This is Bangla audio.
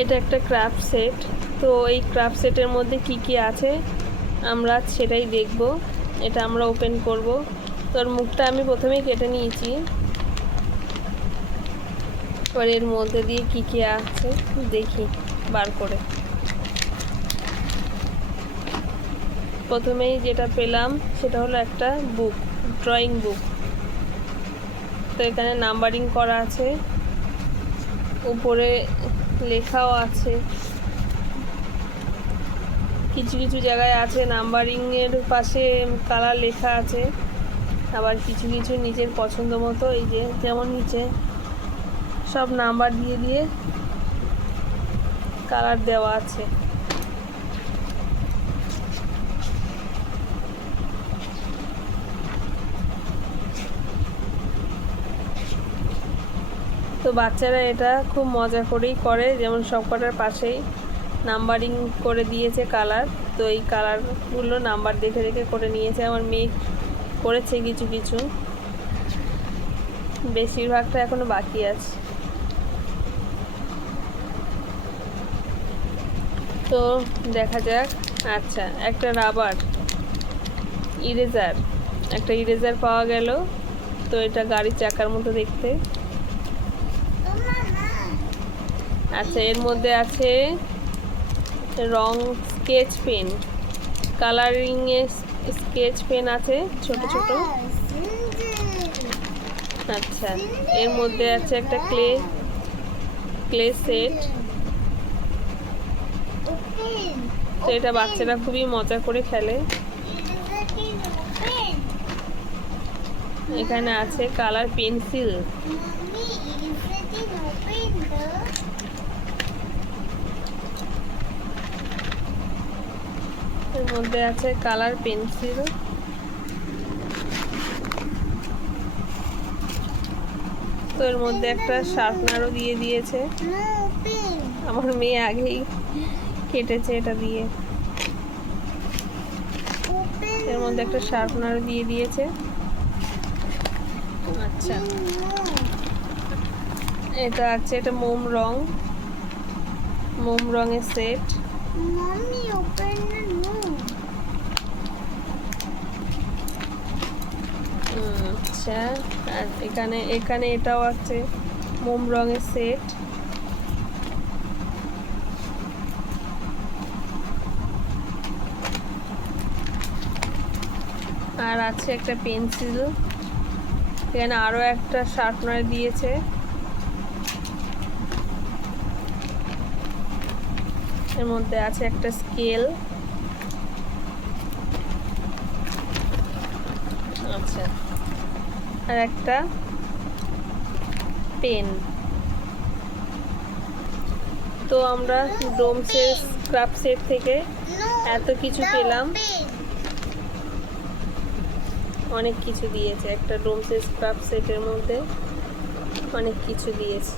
এটা একটা ক্রাফট সেট। তো এই ক্রাফট সেটের মধ্যে কি কি আছে আমরা সেটাই দেখব। এটা আমরা ওপেন করব। তোর মুখটা আমি প্রথমেই কেটে নিয়েছি। এবার এর মধ্যে দিয়ে কি কি আছে দেখি বার করে। প্রথমেই যেটা পেলাম সেটা হলো একটা বুক, ড্রয়িং বুক। তো এখানে নাম্বারিং করা আছে, উপরে লেখাও আছে। কিছু কিছু জায়গায় আছে নাম্বারিংয়ের পাশে কালার লেখা আছে, আবার কিছু কিছু নিজের পছন্দ মতো, এই যে যেমন নিচে সব নাম্বার দিয়ে দিয়ে কালার দেওয়া আছে। তো বাচ্চারা এটা খুব মজা করেই করে, যেমন সব কটার পাশেই নাম্বারিং করে দিয়েছে কালার। তো এই কালারগুলো নাম্বার দেখে দেখে করে নিয়েছে। আমার মেয়ে করেছে কিছু কিছু, বেশিরভাগটা এখনো বাকি আছে। তো দেখা যাক। আচ্ছা, একটা রাবার ইরেজার, একটা ইরেজার পাওয়া গেল। তো এটা গাড়ির চাকার মতো দেখতে। আচ্ছা, এর মধ্যে আছে রং স্কেচ পেন, কালারিংয়ের স্কেচ পেন আছে ছোট ছোট। আচ্ছা, এর মধ্যে আছে একটা ক্লে সেট। তো এটা বাচ্চারা খুবই মজা করে খেলে। এখানে আছে কালার পেন্সিল। এর মধ্যে আছে কালার পেন্সিল। তো এর মধ্যে একটা শার্পনারও দিয়ে দিয়েছে। আমার মেয়ে আগেই কেটেছে এটা দিয়ে। এর মধ্যে একটা শার্পনারও দিয়ে দিয়েছে। আচ্ছা, এটা আছে, এটা মোম রঙের সেট। আচ্ছা, আর এখানে এটাও আছে মোম রঙের সেট। আর আছে একটা পেন্সিল। এখানে আরো একটা শার্পনার দিয়েছে। এর মধ্যে আছে একটা স্কেল। আচ্ছা, আর একটা পেন। তো আমরা ডোমসের ক্রাফট সেট থেকে এত কিছু পেলাম। অনেক কিছু দিয়েছে, একটা ডোমসের ক্রাফট সেটের মধ্যে অনেক কিছু দিয়েছে।